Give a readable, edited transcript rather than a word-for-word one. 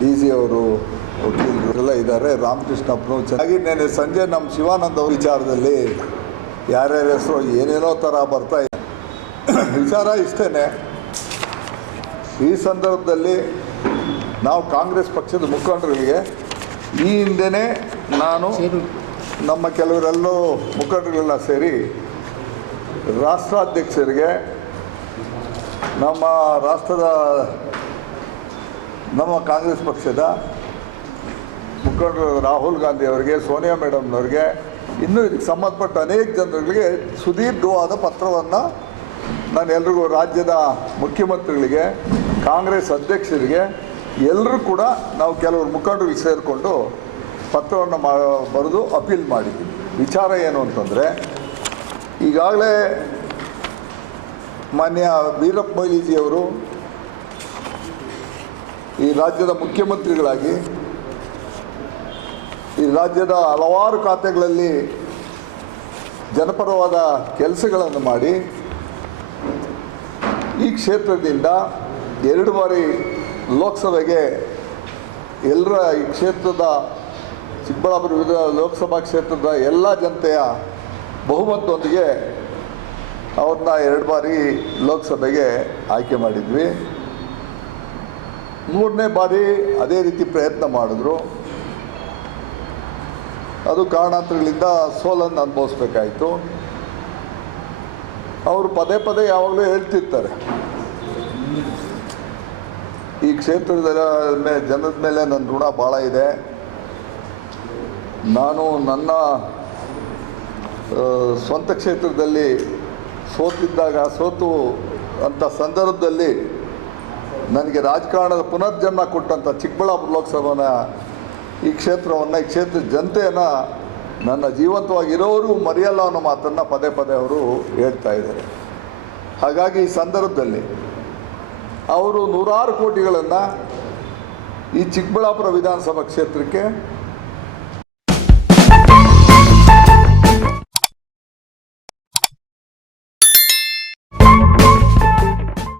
D C ಅವರು ವಕೀಲರು ಇದ್ದಾರೆ, ರಾಮಕೃಷ್ಣಪ್ಪನು ಚೆನ್ನಾಗಿ ನೆನೆ ಸಂಜೆ ನಮ್ಮ ಶಿವಾನಂದ ಅವ್ರ ವಿಚಾರದಲ್ಲಿ ಯಾರ್ಯಾರ ಹೆಸರು ಏನೇನೋ ಥರ ಬರ್ತಾ ಇದೆ. ವಿಚಾರ ಇಷ್ಟೇ, ಈ ಸಂದರ್ಭದಲ್ಲಿ ನಾವು ಕಾಂಗ್ರೆಸ್ ಪಕ್ಷದ ಮುಖಂಡರುಗಳಿಗೆ ಈ ಹಿಂದೆಯೇ ನಾನು ನಮ್ಮ ಕೆಲವರೆಲ್ಲರೂ ಮುಖಂಡರುಗಳೆಲ್ಲ ಸೇರಿ ರಾಷ್ಟ್ರಾಧ್ಯಕ್ಷರಿಗೆ ನಮ್ಮ ಕಾಂಗ್ರೆಸ್ ಪಕ್ಷದ ಮುಖಂಡರು ರಾಹುಲ್ ಗಾಂಧಿ ಅವರಿಗೆ, ಸೋನಿಯಾ ಮೇಡಮ್ನವ್ರಿಗೆ, ಇನ್ನೂ ಇದಕ್ಕೆ ಸಂಬಂಧಪಟ್ಟ ಅನೇಕ ಜನರುಗಳಿಗೆ ಸುದೀರ್ಘವಾದ ಪತ್ರವನ್ನು ನಾನು ಎಲ್ರಿಗೂ, ರಾಜ್ಯದ ಮುಖ್ಯಮಂತ್ರಿಗಳಿಗೆ, ಕಾಂಗ್ರೆಸ್ ಅಧ್ಯಕ್ಷರಿಗೆ ಎಲ್ಲರೂ ಕೂಡ ನಾವು ಕೆಲವರು ಮುಖಂಡರಿಗೆ ಸೇರಿಕೊಂಡು ಪತ್ರವನ್ನು ಬರೆದು ಅಪೀಲ್ ಮಾಡಿದ್ದೀವಿ. ವಿಚಾರ ಏನು ಅಂತಂದರೆ, ಈಗಾಗಲೇ ಮಾನ್ಯ ವೀರಪ್ಪ ಮೊಯ್ಲಿಜಿಯವರು ಈ ರಾಜ್ಯದ ಮುಖ್ಯಮಂತ್ರಿಗಳಾಗಿ ಈ ರಾಜ್ಯದ ಹಲವಾರು ಖಾತೆಗಳಲ್ಲಿ ಜನಪರವಾದ ಕೆಲಸಗಳನ್ನು ಮಾಡಿ ಈ ಕ್ಷೇತ್ರದಿಂದ 2 ಬಾರಿ ಲೋಕಸಭೆಗೆ ಎಲ್ಲರ ಈ ಕ್ಷೇತ್ರದ ಚಿಕ್ಕಬಳ್ಳಾಪುರ ಲೋಕಸಭಾ ಕ್ಷೇತ್ರದ ಎಲ್ಲ ಜನತೆಯ ಬಹುಮತದೊಂದಿಗೆ ಅವ್ರನ್ನ 2 ಬಾರಿ ಲೋಕಸಭೆಗೆ ಆಯ್ಕೆ ಮಾಡಿದ್ವಿ. 3ನೇ ಬಾರಿ ಅದೇ ರೀತಿ ಪ್ರಯತ್ನ ಮಾಡಿದ್ರು. ಅದು ಕಾರಣಾಂತರಗಳಿಂದ ಸೋಲನ್ನು ಅನುಭವಿಸ್ಬೇಕಾಯಿತು. ಅವರು ಪದೇ ಪದೇ ಯಾವಾಗಲೂ ಹೇಳ್ತಿರ್ತಾರೆ, ಈ ಕ್ಷೇತ್ರದ ಜನದ ಮೇಲೆ ನನ್ನ ಋಣ ಭಾಳ ಇದೆ. ನಾನು ನನ್ನ ಸ್ವಂತ ಕ್ಷೇತ್ರದಲ್ಲಿ ಸೋತು ಅಂಥ ಸಂದರ್ಭದಲ್ಲಿ ನನಗೆ ರಾಜಕಾರಣದ ಪುನರ್ಜನ್ಮ ಕೊಟ್ಟಂಥ ಚಿಕ್ಕಬಳ್ಳಾಪುರ ಲೋಕಸಭಾನ ಈ ಕ್ಷೇತ್ರದ ಜನತೆಯನ್ನು ನನ್ನ ಜೀವಂತವಾಗಿರೋರು ಮರೆಯಲ್ಲ ಅನ್ನೋ ಮಾತನ್ನು ಪದೇ ಪದೇ ಅವರು ಹೇಳ್ತಾ ಇದ್ದಾರೆ. ಹಾಗಾಗಿ ಈ ಸಂದರ್ಭದಲ್ಲಿ ಅವರು 100 ಕೋಟಿಗಳನ್ನು ಈ ಚಿಕ್ಕಬಳ್ಳಾಪುರ ವಿಧಾನಸಭಾ ಕ್ಷೇತ್ರಕ್ಕೆ